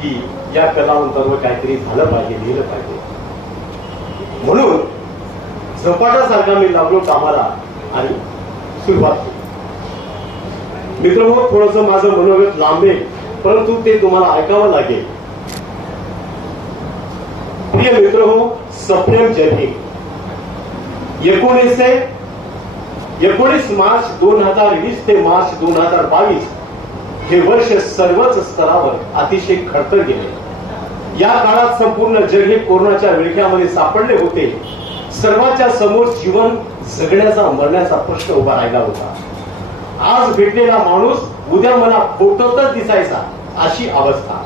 की या कलावंतांवर काहीतरी झालं पाहिजे लिहिलं पाहिजे. म्हणून झपाटासारखा मी लागलो कामाला आणि सुरुवात केली. मित्र हो थोडस माझं मनोगत लांबेल परंतु ते तुम्हाला ऐकावं लागेल. प्रिय मित्र हो सप्रेम जय एकोणीसशे एकोणीस मार्च दोन हजार वीस ते मार्च दोन हजार बावीस हे वर्ष सर्वच स्तरावर अतिशय खडतर गेले. या काळात संपूर्ण जग हे कोरोनाच्या विळख्यामध्ये सापडले होते. सर्वांच्या समोर जीवन जगण्याचा मरण्याचा प्रश्न उभा राहिला होता. आज भेटलेला माणूस उद्या मला फोटोतच दिसायचा अशी अवस्था.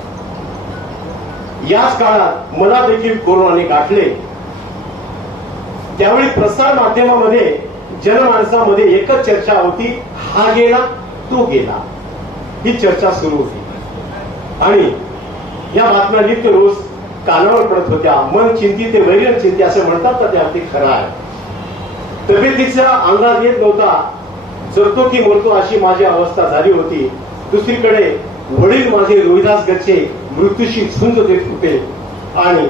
याच काळात मला देखील कोरोनाने गाठले. त्यावेळी प्रसार माध्यमामध्ये जनमानसामध्ये एकच चर्चा होती हा गेला तो गेला. ही चर्चा सुरू होती. आणि या बातम्या नित्य रोज कानावर पडत होत्या. मन चिंती ते वैरण चिंती असं म्हणतात तर ते अगदी खरं आहे. तब्येतीचा अंदाज येत नव्हता. जगतो की मरतो अशी माझी अवस्था झाली होती. दुसरीकडे वडील माझे रोहिदास गच्चे मृत्यूशी झुंज देत होते. आणि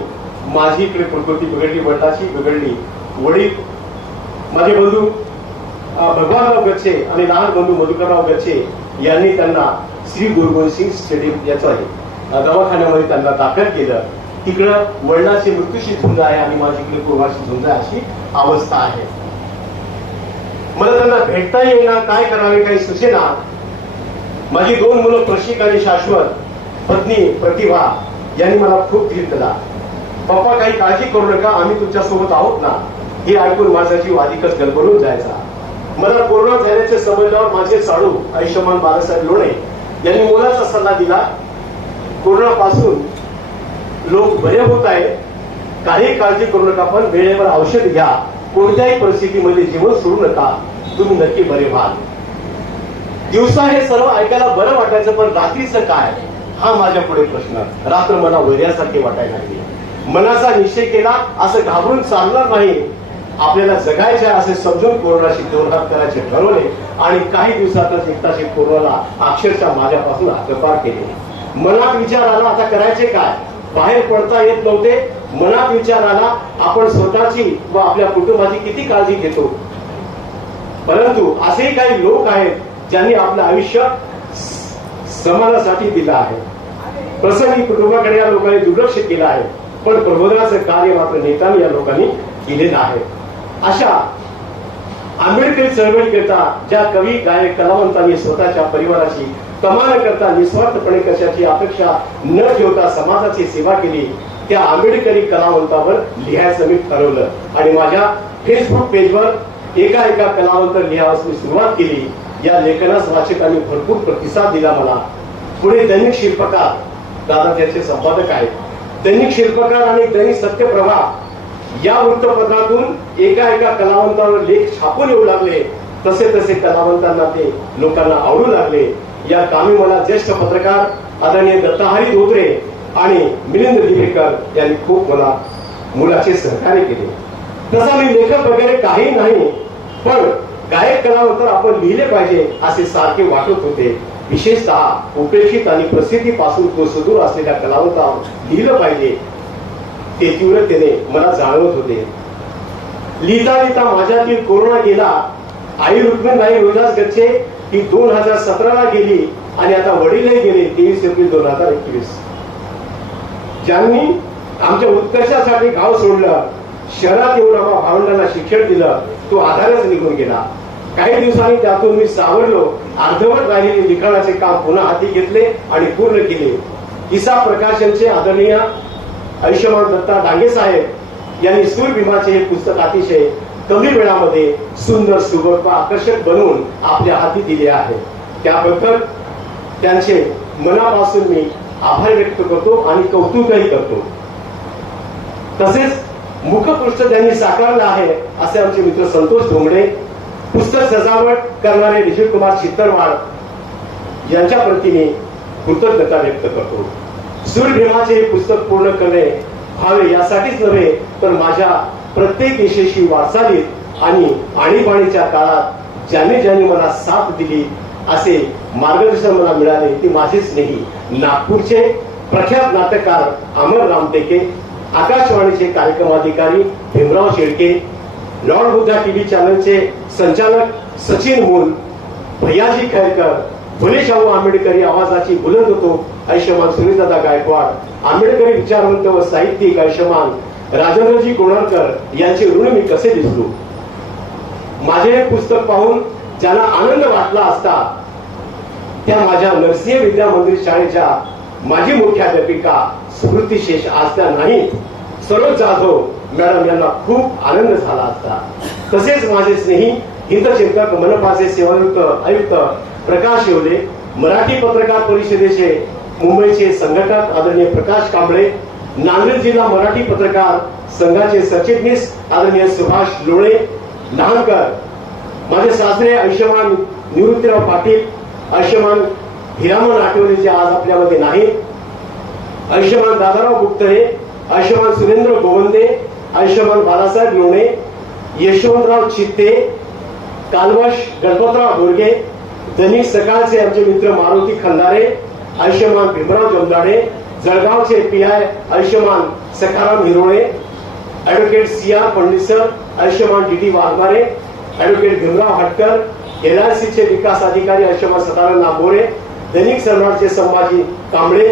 माझी इकडे प्रकृती बिघडली वडिलाची बिघडली. वडील माझे बंधू भगवानराव गच्चे आणि लहान बंधू मधुकरराव गच्चे यांनी त्यांना श्री गुरुगोविंद स्टेडियम याचं आहे दवाखान्यामध्ये त्यांना दाखल केलं. तिकडं वडिलाची मृत्यूशी झुंज आहे आणि माझी इकडे पूर्वाशी झुंज आहे अशी अवस्था आहे. मला त्यांना भेटता येईना काय करावे काही सुचेना? माझी दोन मुलं कृषिक आणि शाश्वत पत्नी प्रतिभा यांनी मला खूप धीर दिला. पप्पा काही काळजी करू नका आम्ही तुमच्यासोबत आहोत ना? हे ऐकून माझा जीव अधिकच गलबलून जायचा. मला कोरोना झाल्याचे समजल्यावर माझे साडू आयुष्यमान बाळासाहेब लोणे यांनी मुलाचा सल्ला दिला. कोरोना पासून लोक बरे होत आहेत. काही काळजी करू नका पण वेळेवर औषध घ्या. कोणत्याही परिस्थितीमध्ये जीवन सोडू नका. तुम्ही नक्की बरे व्हाल. दिवसा हे सर्व ऐकायला बरं वाटायचं पण रात्रीचं काय? हा माझ्या पुढे प्रश्न. रात्र मला वैर्यासारखे वाटायला लागले. मनाचा निश्चय केला असं घाबरून चालणार नाही. आपल्याला जगायचे असे समजून कोरोनाशी दोन हात करायचे ठरवले आणि काही दिवसातच एकताशी कोरोनाला अक्षरशः माझ्यापासून हद्दपार केले. मनात विचार आला आता करायचे काय? बाहेर पडता येत नव्हते. मनात विचार आला आपण स्वतःची व आपल्या कुटुंबाची किती काळजी घेतो? परंतु असेही काही लोक आहेत ज्यांनी आपलं आयुष्य समाजासाठी दिलं आहे. प्रसंगी कुटुंबाकडे या लोकांनी दुर्लक्ष केलं आहे. पण प्रबोधनाचं कार्य मात्र नेत्यांनी या लोकांनी केलेलं आहे. अशा आंबेडकरी चळवळीकरता ज्या कवी गायक कलावंतांनी स्वतःच्या परिवाराची कमाल करता निस्वार्थपणे कशाची अपेक्षा न ठेवता समाजाची सेवा केली त्या आंबेडकरी कलावंतावर लिहायचं मी ठरवलं. आणि माझ्या फेसबुक पेजवर एका एका कलावंत लिहावास मी सुरुवात केली. या लेखनास वाचकांनी भरपूर प्रतिसाद दिला मला. पुढे दैनिक शिल्पकार दादा त्याचे संपादक आहेत. दैनिक शिल्पकार आणि दैनिक सत्यप्रभा या वृत्तपत्रातून एका एका कलावंतावर लेख छापून येऊ लागले. तसे तसे कलावंतांना ते लोकांना आवडू लागले. या कामी मला ज्येष्ठ पत्रकार आदरणीय दत्ताहरी धोत्रे आणि मिलिंद दिवेकर यांनी खूप मला मुलाचे सहकार्य केले. तसा मी लेखक वगैरे काही नाही पण गायक कलावंतर आपण लिहिले पाहिजे असे सारखे वाटत होते. विशेषतः उपेक्षित आणि प्रसिद्धीपासून तो सुदूर असलेल्या कलावंतावर लिहिलं पाहिजे. ते तीव्रतेने मला जाणवत होते. लिहिता लिहिता माझ्यातील कोरोना गेला. आई रुक्मिणबाई रोजास गच्छे ही दोन हजार सतराला गेली आणि आता वडीलही गेले तेवीस एप्रिल दोन हजार एकवीस. ज्यांनी आमच्या उत्कर्षासाठी गाव सोडलं शहरात येऊन आम्हा भावंडांना शिक्षण दिलं तो आधारच निघून गेला. काही दिवसांनी त्यातून मी सावरलो अर्धवट राहिलेले लिखाणाचे काम पुन्हा हाती घेतले आणि पूर्ण केले. किसा प्रकाशनचे आदरणीय आयुष्यमान दत्ता डांगे साहेब यांनी सूर भीमाचे हे पुस्तक अतिशय कमी वेळामध्ये सुंदर सुबक व आकर्षक बनवून आपल्या हाती दिले आहे. त्याबद्दल त्यांचे मनापासून मी आभार व्यक्त करतो आणि कौतुकही करतो. तसेच मुखपृष्ठ त्यांनी साकारलं आहे असे आमचे मित्र संतोष धोंगडे पुस्तक सजावट करणारे विजय कुमार चित्तरवाड यांच्या प्रतीने कृतज्ञता व्यक्त करतो. सूर्यभीमाचे हे पुस्तक पूर्ण करणे व्हावे यासाठीच नव्हे तर माझ्या प्रत्येक यशस्वी वाटचालीत आणि आणीबाणीच्या काळात ज्यांनी ज्यांनी मला साथ दिली असे मार्गदर्शन मला मिळाले ते माझीच नाही नागपूरचे प्रख्यात नाटककार अमर रामटेके आकाशवाणीचे कार्यक्रम अधिकारी भीमराव शेळके लॉर्ड बुद्धा टीव्ही चॅनलचे संचालक सचिन मूल भैयाजी खैरकर फुले शाहू आंबेडकरी आवाजाची बुलंद होतो आयुष्यमान सुनीलदादा गायकवाड. आंबेडकरी विचारवंत व साहित्यिक आयुष्यमान राजेंद्रजी कोणारकर यांचे ऋण मी कसे दिसलो माझे हे पुस्तक पाहून ज्यांना आनंद वाटला असता त्या माझ्या नरसिंह विद्या मंदिर शाळेच्या माजी मुख्याध्यापिका स्मृती शेष आज त्या नाही सरोज जाधव मॅडम यांना खूप आनंद झाला असता. तसेच माझे स्नेही हिंदचिंतक मनपाचे सेवायुक्त आयुक्त प्रकाश येवले. मराठी पत्रकार परिषदेचे मुंबईचे संघटक आदरणीय प्रकाश कांबळे नांदेड जिल्हा मराठी पत्रकार संघाचे सचिटणीस आदरणीय सुभाष लोळे लहानकर माझे सासरे आयुष्यमान निवृत्तीराव पाटील आयुष्यमान हिरामन आठवले जे आज आपल्यामध्ये नाही आयुष्यमान दादाराव गुप्तरे आयुष्यमान सुरेंद्र गोवंदे आयुष्यमान बालासाहेब लोणे यशवंतराव चित्ते कालवश गणपतराव बोरगे त्यांनी सकाळचे आमचे मित्र मारुती खंदारे आयुष्यमान भीमराव जमदाडे जळगावचे P I Ayushman Sakharam Hirole advocate C R पंडिसर Ayushman D D Waghmare advocate Bhimrao Hatkar L Vikas अधिकारी आयुष्यमान सदानंद नागोरे दैनिक सम्राटचे संभाजी कांबळे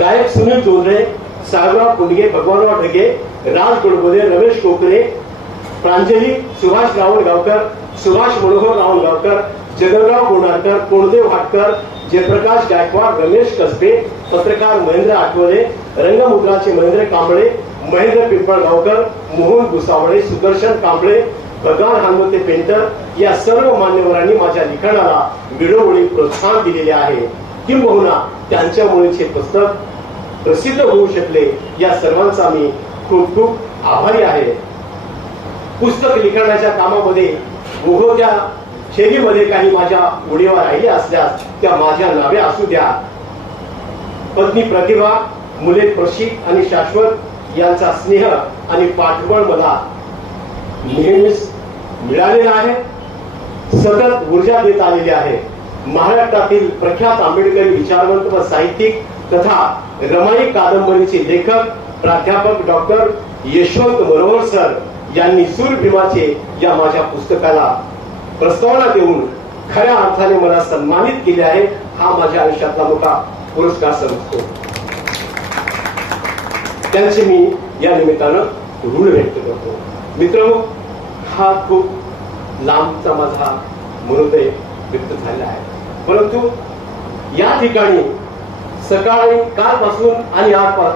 गायक सुनील जोंधळे साहेबराव कुंडगे भगवानराव ढगे राज गोडबोले रमेश कोकरे प्रांजली सुभाष रावणगावकर सुभाष मनोहर रावणगावकर जगनराव गोणारकर कोणदेव हाटकर जयप्रकाश गायकवाड रमेश कसबे पत्रकार महेंद्र आठवले रंगमुद्राचे महेंद्र कांबळे महेंद्र पिंपळगावकर मोहन भुसावळे सुदर्शन कांबळे भगवान हनुमते पेंटर या सर्व मान्यवरांनी माझ्या लिखाणाला वेळोवेळी प्रोत्साहन दिलेले आहे. किंबहुना त्यांच्यामुळेच हे पुस्तक प्रसिद्ध होऊ शकले. या सर्वांचा मी खूप खूप आभारी आहे. पुस्तक लिखाणाच्या कामामध्ये ओघोच्या शैलीमध्ये काही माझ्या उणीवा राहिल्या असल्यास त्या माझ्या नावे असू द्या. पत्नी प्रतिभा मुले प्रशिक आणि शाश्वत यांचा स्नेह आणि पाठबळ मला नेहमीच मिळालेला आहे. सतत ऊर्जा देत आलेली आहे. महाराष्ट्रातील प्रख्यात आंबेडकरी विचारवंत व साहित्यिक तथा रमाई कादंबरीचे लेखक प्राध्यापक डॉक्टर यशवंत मनोहर सर यांनी सूर भीमाचे या माझ्या पुस्तकाला प्रस्तावना देऊन खऱ्या अर्थाने मला सन्मानित केले आहे हा माझ्या आयुष्यातला मोठा पुरस्कार समजतो. त्यांचे मी या निमित्तानं ऋण व्यक्त करतो. मित्र हा खूप लांबचा माझा मनोदय व्यक्त झालेला आहे. परंतु या ठिकाणी सकाळी कालपासून आणि आजपासून